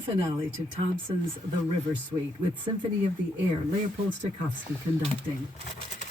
the finale to Thompson's The River Suite with Symphony of the Air, Leopold Stokowski conducting.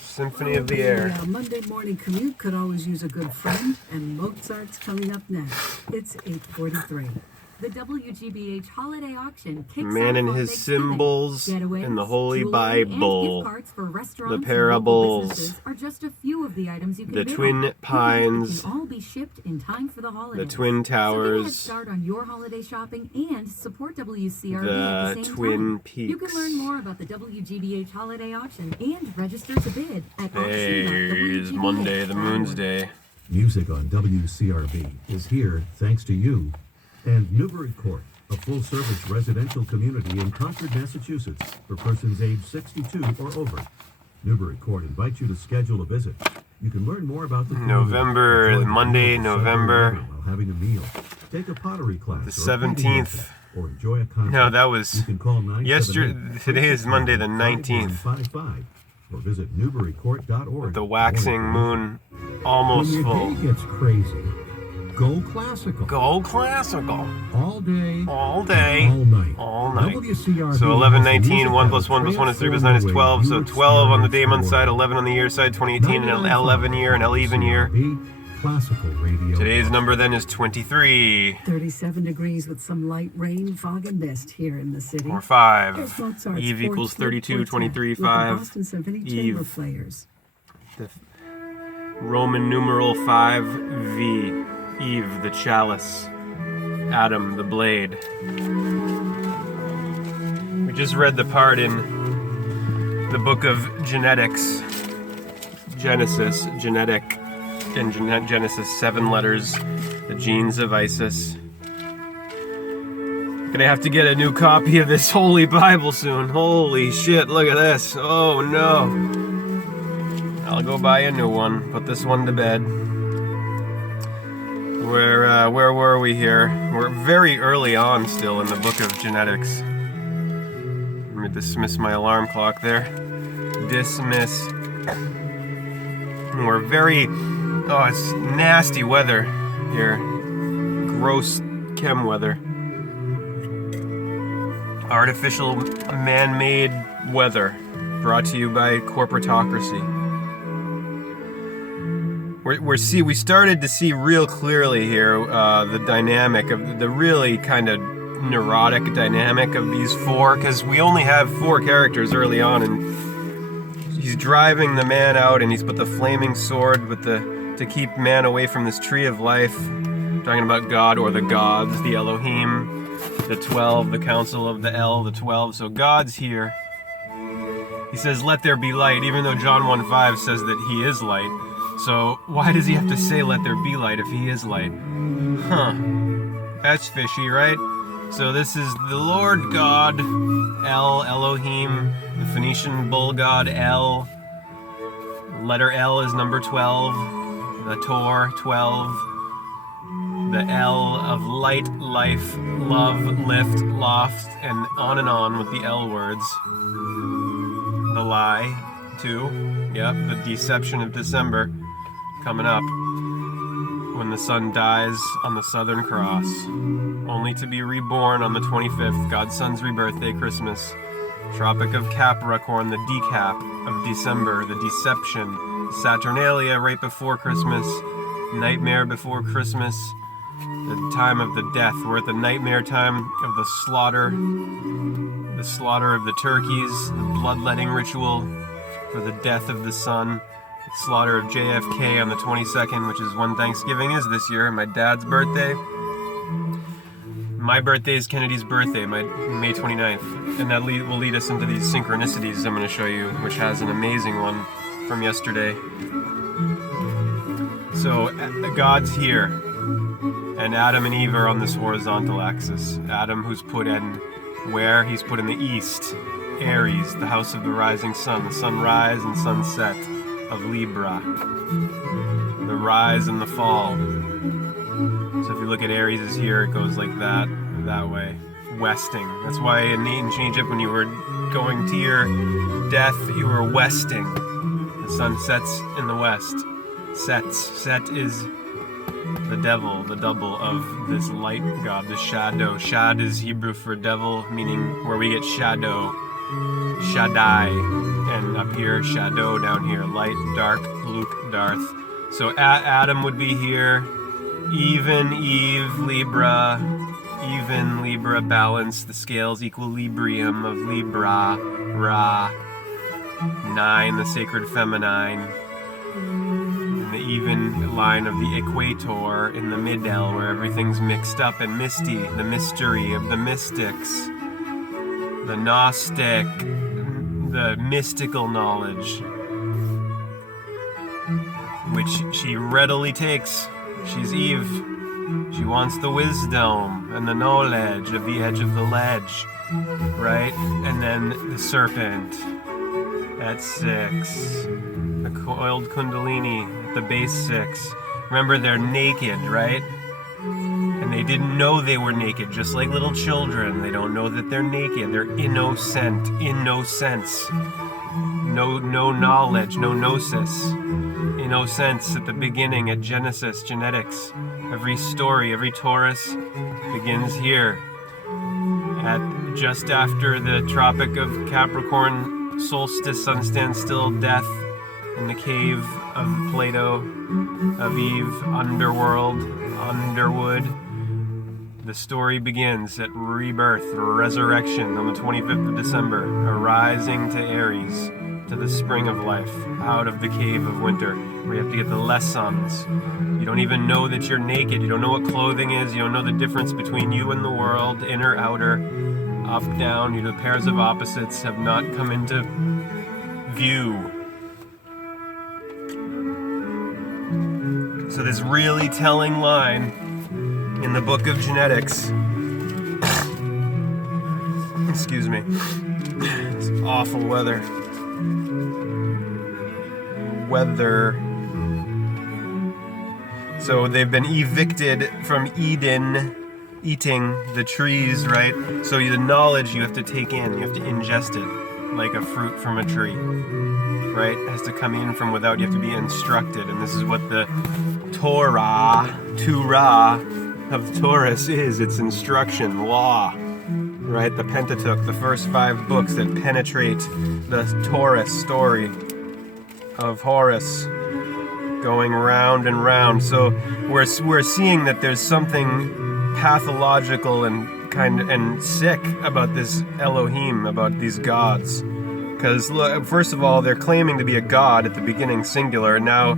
Symphony of the Air. The Monday morning commute could always use a good friend, and Mozart's coming up next. It's 8:43. The WGBH holiday auction kicks Man off and on his Thanksgiving. symbols Getaways, in the Holy jewelry, Bible. and gift cards for restaurants The parables. and local businesses are just a few of the items you can The bid Twin on. Pines. Can all be shipped in time for the holidays. The Twin So get a head Towers. start on your holiday shopping and support WCRB at The the same Twin time. Peaks. You can learn more about the WGBH holiday auction and register to bid at There's Monday, the moon's day. Music on WCRB is here thanks to you and Newbury Court, a full-service residential community in Concord, Massachusetts, for persons age 62 or over. Newbury Court invites you to schedule a visit. You can learn more about the November, community. Monday, November. While having a meal, take a pottery class. The or a painting 17th. workshop, or enjoy a concert. No, that was You can call 978 yesterday. Today is Monday, the 19th. 5155, or visit newburycourt.org. The waxing moon almost When your full. day gets crazy, go classical. Go classical. All day, All day. all night. All night. WCRB So has 11, the 19, music 1 that plus will 1 plus 1 is 3 plus transform 9 is the way 12. So you 12 on the day experience month the side, world. 11 on the year side, 2018, and 11 year, and 11 year. WCRB Classical Radio. Today's number then is 23. 37 degrees with some light rain, fog, and mist here in the city. Or 5. Here's Mozart's Eve equals Fourth 32, Quartet 23, with the 5. Boston Symphony Eve. Chamber Players. The Roman numeral 5V. Eve, the chalice. Adam, the blade. We just read the part in the book of genetics. Genesis, genetic, and Genesis, 7 letters, the genes of Isis. Gonna have to get a new copy of this Holy Bible soon. Holy shit, look at this. Oh no. I'll go buy a new one, put this one to bed. Where were we here? We're very early on still in the book of genetics. Let me dismiss my alarm clock there. Dismiss. We're very, it's nasty weather here. Gross chem weather. Artificial man-made weather brought to you by corporatocracy. We started to see real clearly here the dynamic of the really kind of neurotic dynamic of these four, because we only have 4 characters early on, and he's driving the man out, and he's put the flaming sword with to keep man away from this tree of life, talking about God or the gods, the Elohim, the 12, the council of the El, the 12. So God's here. He says, "Let there be light," even though John 1:5 says that he is light. So why does he have to say "let there be light" if he is light? That's fishy, right? So this is the Lord God, El, Elohim, the Phoenician bull god El. Letter L is number 12. The Tor, 12. The L of light, life, love, lift, loft, and on with the L words. The lie, 2. Yep, the deception of December coming up. When the sun dies on the Southern Cross, only to be reborn on the 25th, God's Son's rebirthday, Christmas. Tropic of Capricorn, the decap of December, the deception. Saturnalia right before Christmas, nightmare before Christmas, the time of the death. We're at the nightmare time of the slaughter of the turkeys, the bloodletting ritual for the death of the sun. Slaughter of JFK on the 22nd, which is when Thanksgiving is this year, my dad's birthday. My birthday is Kennedy's birthday, May 29th. And that will lead us into these synchronicities I'm going to show you, which has an amazing one from yesterday. So God's here, and Adam and Eve are on this horizontal axis. Adam, who's put in where? He's put in the east. Aries, the house of the rising sun, the sunrise and sunset of Libra, the rise and the fall. So if you look at Aries is here, it goes like that way, westing. That's why in ancient Egypt, when you were going to your death, you were westing. The sun sets in the west. Set is the devil, the double of this light god, the shadow. Shad is Hebrew for devil, meaning where we get shadow, Shaddai, and up here, shadow, down here, light, dark, Luke, Darth. So Adam would be here, even, Eve, Libra, even, Libra, balance, the scales, equilibrium of Libra, Ra, 9, the Sac-red Femi9, and the even line of the equator in the middle where everything's mixed up and misty, the mystery of the mystics, the Gnostic, the mystical knowledge, which she readily takes. She's Eve. She wants the wisdom and the knowledge of the edge of the ledge, right? And then the serpent at 6. The coiled kundalini at the base 6. Remember, they're naked, right? And they didn't know they were naked, just like little children. They don't know that they're naked. They're innocent, innocence. No knowledge, no gnosis. Innocence at the beginning, at Genesis, genetics. Every story, every Taurus begins here. At just after the Tropic of Capricorn, solstice, sun standstill, death in the cave of Plato, of Eve, underworld, underwood. The story begins at rebirth, resurrection on the 25th of December, arising to Aries, to the spring of life, out of the cave of winter, where you have to get the lessons. You don't even know that you're naked. You don't know what clothing is. You don't know the difference between you and the world, inner, outer, up, down. You know, pairs of opposites have not come into view. So this really telling line in the book of genetics, excuse me, it's awful weather. So they've been evicted from Eden, eating the trees, right? So the knowledge you have to take in, you have to ingest it like a fruit from a tree, right? It has to come in from without. You have to be instructed, and this is what the Torah of Taurus is. It's instruction, law, right? The Pentateuch, the first 5 books that penetrate the Taurus story of Horus, going round and round. So we're seeing that there's something pathological and sick about this Elohim, about these gods. Because first of all, they're claiming to be a god at the beginning, singular. Now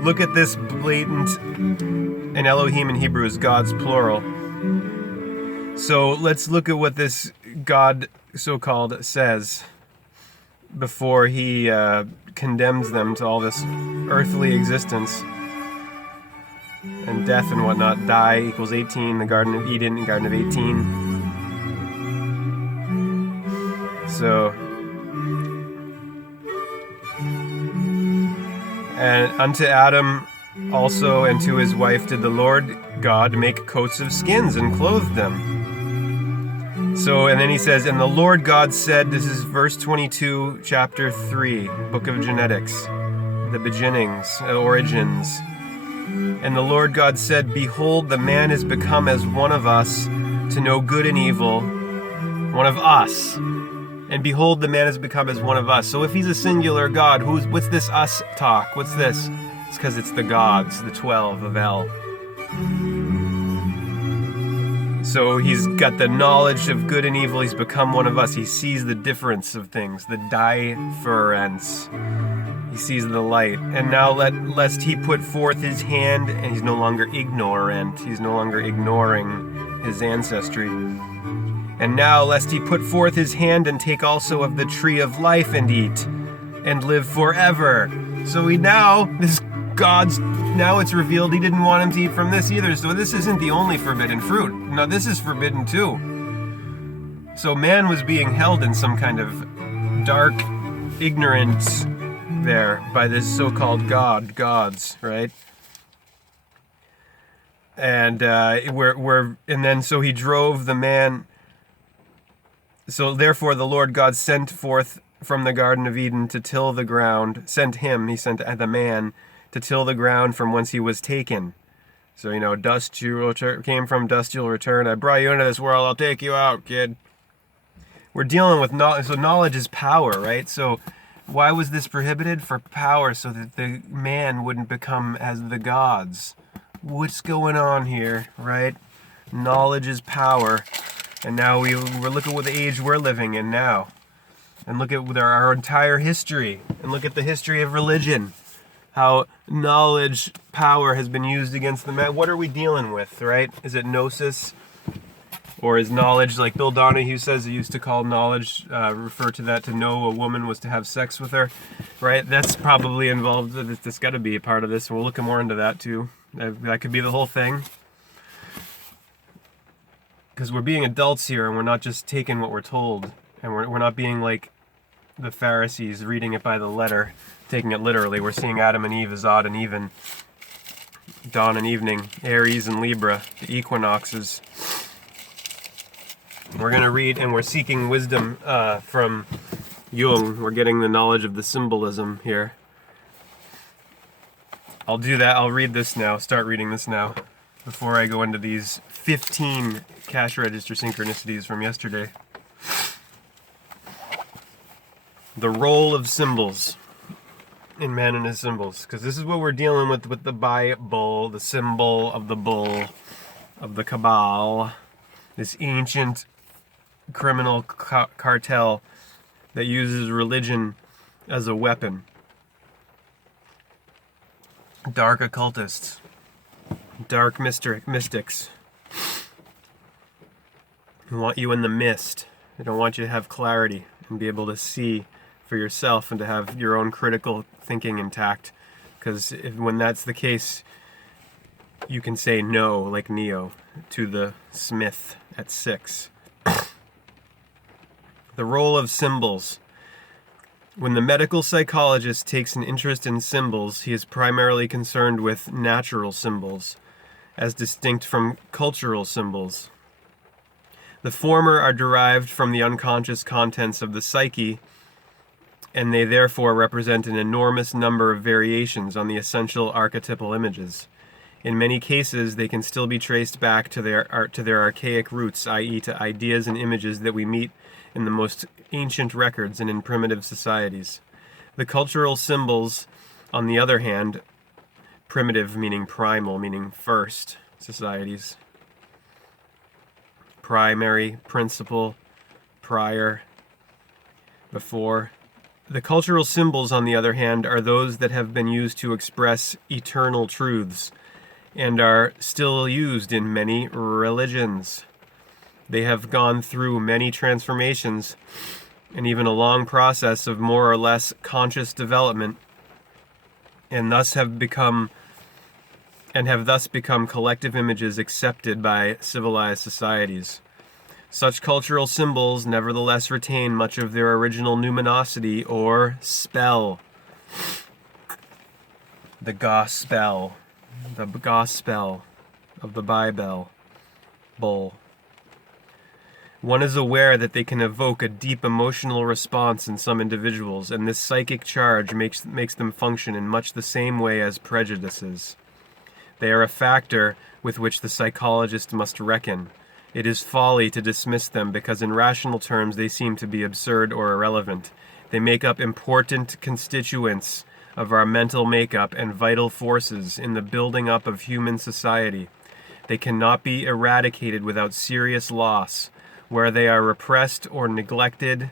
look at this blatant, and Elohim in Hebrew is gods plural. So let's look at what this God so-called says before he condemns them to all this earthly existence and death and whatnot. Die equals 18, the Garden of Eden and Garden of 18. So, and unto Adam also and to his wife did the Lord God make coats of skins and clothed them. So, and then he says, and the Lord God said, this is verse 22, chapter 3, book of genetics, the beginnings, origins. And the Lord God said, behold, the man is become as one of us to know good and evil, one of us. And behold, the man has become as one of us. So if he's a singular God, what's this us talk? What's this? It's because it's the gods, the 12 of El. So he's got the knowledge of good and evil. He's become one of us. He sees the difference of things, the difference. He sees the light. And now lest he put forth his hand, and he's no longer ignorant. He's no longer ignoring his ancestry. And now lest he put forth his hand and take also of the tree of life and eat, and live forever. So now it's revealed he didn't want him to eat from this either. So this isn't the only forbidden fruit. No, this is forbidden too. So man was being held in some kind of dark ignorance there by this so-called gods, right? And so he drove the man. So therefore the Lord God sent forth from the Garden of Eden to till the ground, he sent the man to till the ground from whence he was taken. So, dust you came from, dust you'll return. I brought you into this world, I'll take you out, kid. We're dealing with knowledge. So knowledge is power, right? So why was this prohibited? For power, so that the man wouldn't become as the gods. What's going on here, right? Knowledge is power. And now we're look at what the age we're living in now. And look at our entire history. And look at the history of religion. How knowledge, power has been used against the man. What are we dealing with, right? Is it gnosis? Or is knowledge, like Bill Donahue says, he used to call knowledge, refer to that, to know a woman was to have sex with her, right? That's probably involved, that's got to be a part of this. We'll look more into that too. That could be the whole thing. Because we're being adults here, and we're not just taking what we're told. And we're not being like the Pharisees, reading it by the letter, taking it literally. We're seeing Adam and Eve as odd and even, dawn and evening, Aries and Libra, the equinoxes. We're going to read, and we're seeking wisdom from Jung. We're getting the knowledge of the symbolism here. I'll do that. I'll read this now, start reading this now, before I go into these 15 cash register synchronicities from yesterday. The role of symbols in man and his symbols. Because this is what we're dealing with the Bible, the symbol of the bull, of the Cabal, this ancient criminal cartel that uses religion as a weapon. Dark occultists, dark mystics who want you in the mist. They don't want you to have clarity and be able to see for yourself and to have your own critical thinking intact. Because when that's the case, you can say no, like Neo, to the Smith at 6. The role of symbols. When the medical psychologist takes an interest in symbols, he is primarily concerned with natural symbols, as distinct from cultural symbols. The former are derived from the unconscious contents of the psyche, and they therefore represent an enormous number of variations on the essential archetypal images. In many cases, they can still be traced back to their archaic roots, i.e. to ideas and images that we meet in the most ancient records and in primitive societies. The cultural symbols, on the other hand, primitive meaning primal, meaning first societies, primary, principal, prior, before. The cultural symbols, on the other hand, are those that have been used to express eternal truths and are still used in many religions. They have gone through many transformations and even a long process of more or less conscious development, and thus have become collective images accepted by civilized societies. Such cultural symbols nevertheless retain much of their original numinosity or spell. The gospel of the Bible. One is aware that they can evoke a deep emotional response in some individuals, and this psychic charge makes them function in much the same way as prejudices. They are a factor with which the psychologist must reckon. It is folly to dismiss them because in rational terms they seem to be absurd or irrelevant. They make up important constituents of our mental makeup and vital forces in the building up of human society. They cannot be eradicated without serious loss. Where they are repressed or neglected,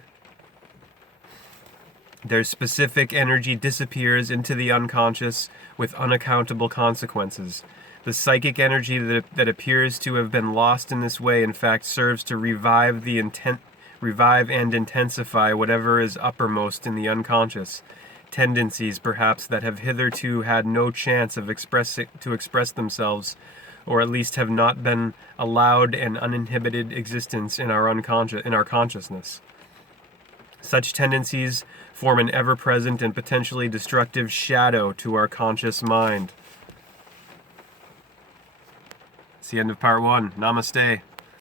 their specific energy disappears into the unconscious with unaccountable consequences. The psychic energy that appears to have been lost in this way, in fact, serves to revive and intensify whatever is uppermost in the unconscious. Tendencies, perhaps, that have hitherto had no chance of to express themselves, or at least have not been allowed an uninhibited existence in our consciousness. Such tendencies form an ever-present and potentially destructive shadow to our conscious mind. It's the end of part 1. Namaste.